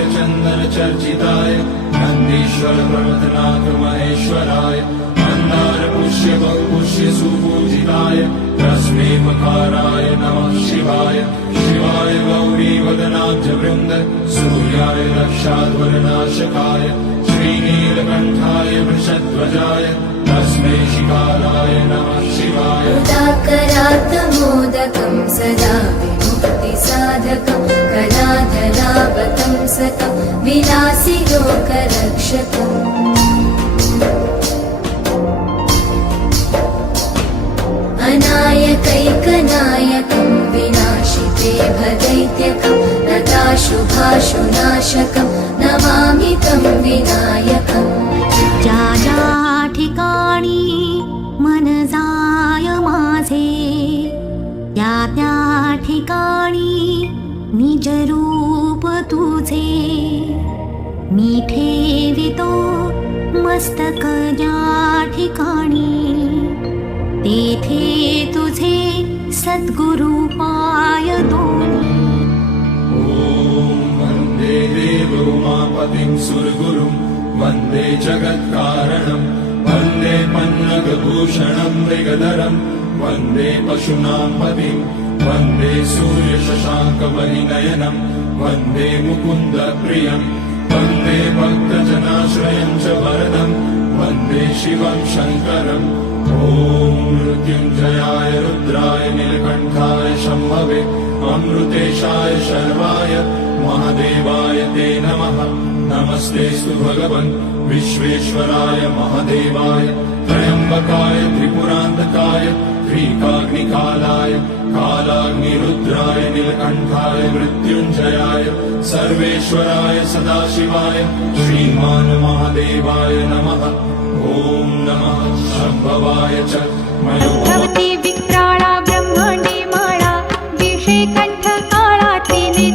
नीलचन्दनचर्चिताय नन्दीश्वर प्रमथनाथ महेश्वराय मन्दार पुष्य बहुपुष्य सुपूजिताय तस्मै मकाराय नमः शिवाय शिवाय गौरी वदनाब्ज वृन्द सूर्याय रक्षाध्वरनाशकाय श्रीनीलकण्ठाय वृषध्वजाय तस्मै शिकाराय नमः शिवाय उदाकरात्मोदकं सदा विमुक्तिसाधकं कलाधरावतं सकं विलासिलोकरक्षकम् अनायकैकनायकं विनाशिते भदैत्यकं नताशुभाशुनाशकं नमामि तं विनायकम् ज्या ज्या ठिकाणी मन जाय माझे त्या त्या ठिकाणी निज रूप तुझे मी ठेवितो मस्तक ज्या ठिकाणी तेथे तुझे सद्गुरु पाय दोन्ही ॐ वन्दे देवोमापतिं सुरगुरुं वन्दे जगत्कारणं वन्दे पन्नगभूषणं मृगधरं वन्दे पशूनां पतिं वन्दे सूर्यशशाङ्कवलिनयनं वन्दे मुकुन्दप्रियं वन्दे भक्तजनाश्रयं च वरदं वन्दे शिवं शङ्करम् ॐ मृत्युञ्जयाय रुद्राय नीलकण्ठाय शम्भवे अमृतेशाय शर्वाय महादेवाय ते नमः नमस्तेस्तु भगवन् विश्वेश्वराय महादेवाय त्र्यम्बकाय त्रिपुरान्तकाय त्रिकाग्निकालाय कालाग्निरुद्राय नीलकण्ठाय मृत्युञ्जयाय सर्वेश्वराय सदाशिवाय श्रीमान् महादेवाय नमः ॐ नमः शम्भवाय च भवती विक्राळा ब्रह्माण्डी माळा दिशे कंठ काळा तिने